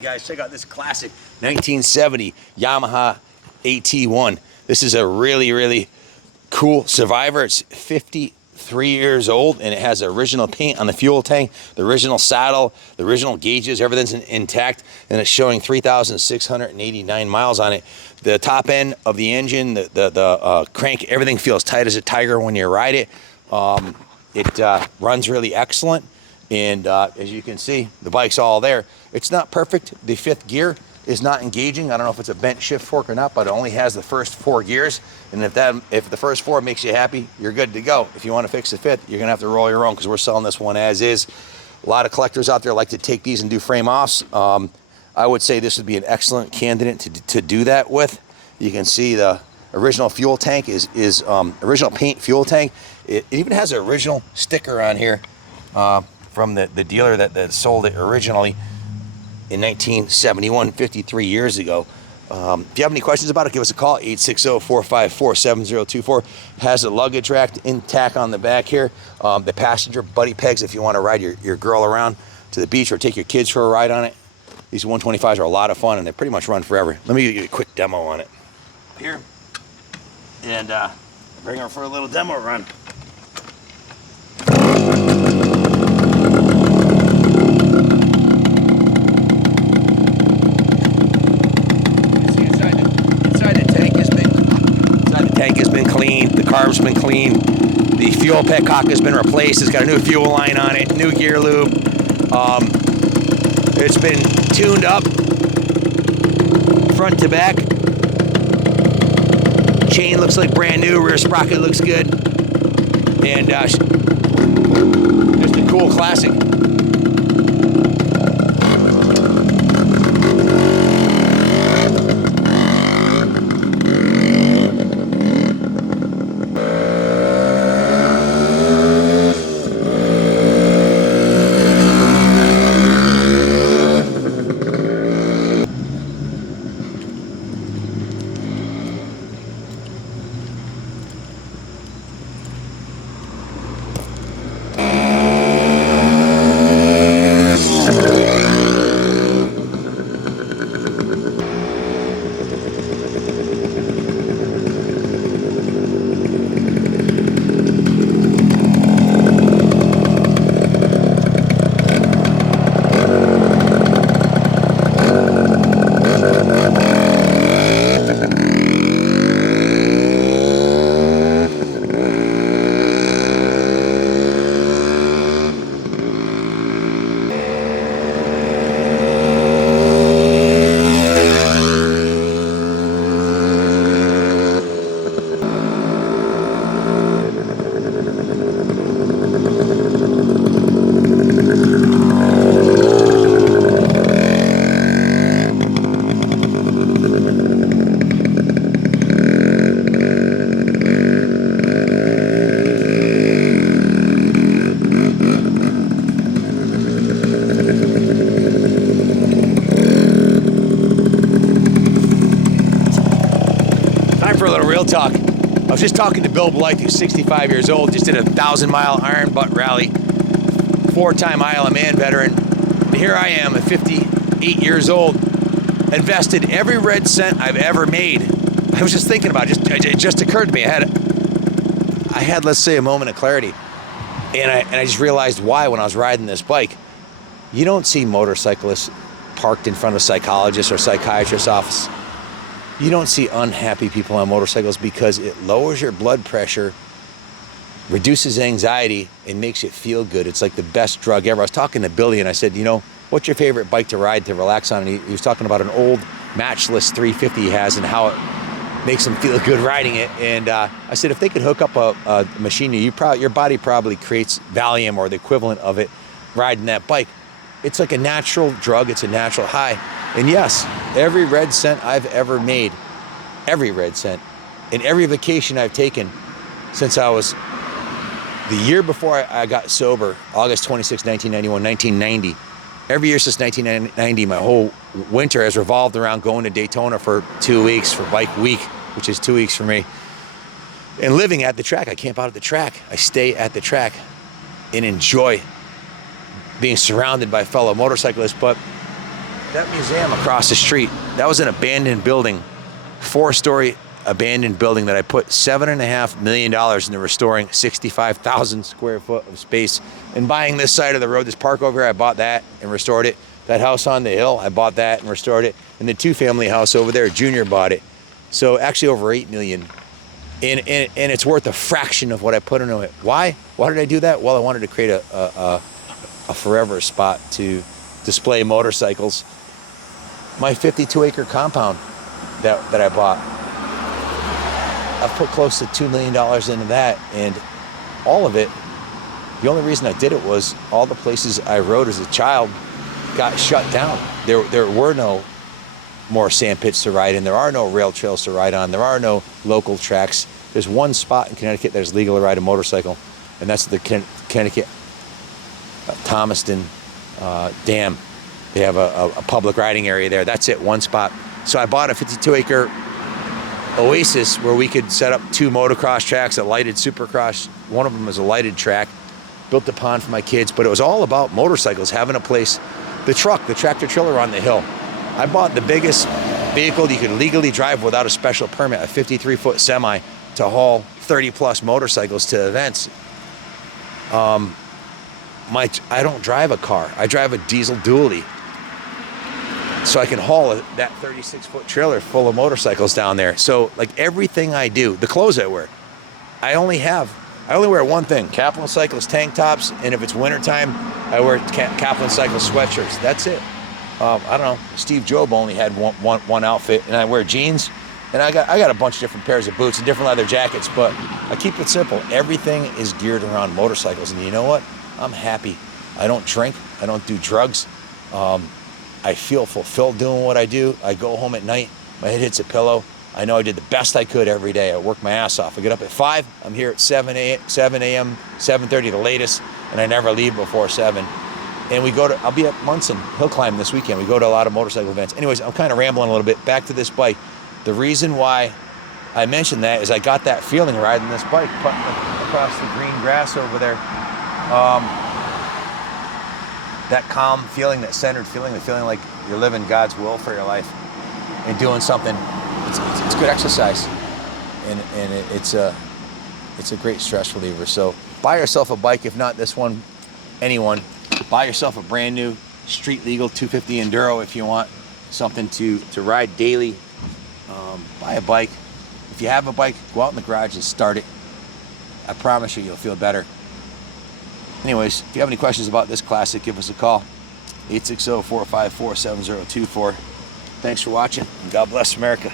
Guys, check out this classic 1970 Yamaha AT1. This is a really cool Survivor. It's 53 years old and it has original paint on the fuel tank, the original saddle, the original gauges, everything's intact, and it's showing 3,689 miles on it. The top end of the engine, the crank, everything feels tight as a tiger when you ride it. It runs really excellent. And as you can see, the bike's all there. It's not perfect. The fifth gear is not engaging. I don't know if it's a bent shift fork or not, but it only has the first 4 gears. And if the first 4 makes you happy, you're good to go. If you want to fix the fifth, you're gonna have to roll your own because we're selling this one as is. A lot of collectors out there like to take these and do frame offs. I would say this would be an excellent candidate to do that with. You can see the original fuel tank is original paint fuel tank. It even has an original sticker on here from the dealer that sold it originally in 1971, 53 years ago. If you have any questions about it, give us a call, 860-454-7024. Has a luggage rack intact on the back here. The passenger buddy pegs if you want to ride your girl around to the beach or take your kids for a ride on it. These 125s are a lot of fun and they pretty much run forever. Let me give you a quick demo on it here. And bring her for a little demo run. Clean, the carb's been clean, the fuel petcock has been replaced, it's got a new fuel line on it, new gear lube, it's been tuned up front to back, chain looks like brand new, rear sprocket looks good, and just a cool classic. For a little real talk. I was just talking to Bill Blythe, who's 65 years old, just did a 1,000-mile iron butt rally, 4-time Isle of Man veteran. And here I am at 58 years old, invested every red cent I've ever made. I was just thinking about it, it just occurred to me. I had, let's say, a moment of clarity. And I just realized why when I was riding this bike. You don't see motorcyclists parked in front of a psychologist or psychiatrist's office. You don't see unhappy people on motorcycles because it lowers your blood pressure, reduces anxiety, and makes you feel good. It's like the best drug ever. I was talking to Billy and I said, you know, what's your favorite bike to ride to relax on? And he was talking about an old Matchless 350 he has and how it makes him feel good riding it. And I said, if they could hook up a machine, your body probably creates Valium or the equivalent of it riding that bike. It's like a natural drug. It's a natural high. And yes, every red cent I've ever made, every red cent, and every vacation I've taken since I was, the year before I got sober, August 26, 1991, 1990, every year since 1990, my whole winter has revolved around going to Daytona for 2 weeks for Bike Week, which is 2 weeks for me. And living at the track, I camp out at the track. I stay at the track and enjoy being surrounded by fellow motorcyclists. But that museum across the street, that was an abandoned building, 4-story abandoned building that I put $7.5 million into restoring 65,000 square foot of space. And buying this side of the road, this park over here, I bought that and restored it. That house on the hill, I bought that and restored it. And the 2-family house over there, Junior bought it. So actually over $8 million. And it's worth a fraction of what I put into it. Why? Why did I do that? Well, I wanted to create a forever spot to display motorcycles. My 52-acre compound that I bought, I've put close to $2 million into that, and all of it, the only reason I did it was all the places I rode as a child got shut down. There were no more sand pits to ride in. There are no rail trails to ride on. There are no local tracks. There's one spot in Connecticut that is legal to ride a motorcycle, and that's the Connecticut Thomaston Dam. They have a public riding area there. That's it, one spot. So I bought a 52-acre oasis where we could set up 2 motocross tracks, a lighted supercross. One of them was a lighted track. Built a pond for my kids, but it was all about motorcycles, having a place. The tractor trailer on the hill. I bought the biggest vehicle you could legally drive without a special permit, a 53-foot semi, to haul 30-plus motorcycles to events. I don't drive a car. I drive a diesel dually. So I can haul that 36-foot trailer full of motorcycles down there. So like everything I do, the clothes I wear, I only wear one thing, Kaplan Cycles tank tops, and if it's wintertime, I wear Kaplan Cycles sweatshirts. That's it. I don't know, Steve Jobs only had one outfit, and I wear jeans, and I got a bunch of different pairs of boots and different leather jackets, but I keep it simple. Everything is geared around motorcycles, and you know what? I'm happy. I don't drink. I don't do drugs. I feel fulfilled doing what I do. I go home at night, my head hits a pillow. I know I did the best I could every day. I work my ass off. I get up at 5, I'm here at 7 a.m., 7:30 the latest, and I never leave before 7. And I'll be at Munson Hill Climb this weekend. We go to a lot of motorcycle events. Anyways, I'm kind of rambling a little bit. Back to this bike. The reason why I mentioned that is I got that feeling riding this bike, putting across the green grass over there. That calm feeling, that centered feeling, the feeling like you're living God's will for your life and doing something. It's good exercise, and it's a great stress reliever. So buy yourself a bike, if not this one, anyone. Buy yourself a brand new street legal 250 Enduro if you want something to ride daily. Buy a bike. If you have a bike, go out in the garage and start it. I promise you'll feel better. Anyways, if you have any questions about this classic, give us a call, 860-454-7024. Thanks for watching, and God bless America.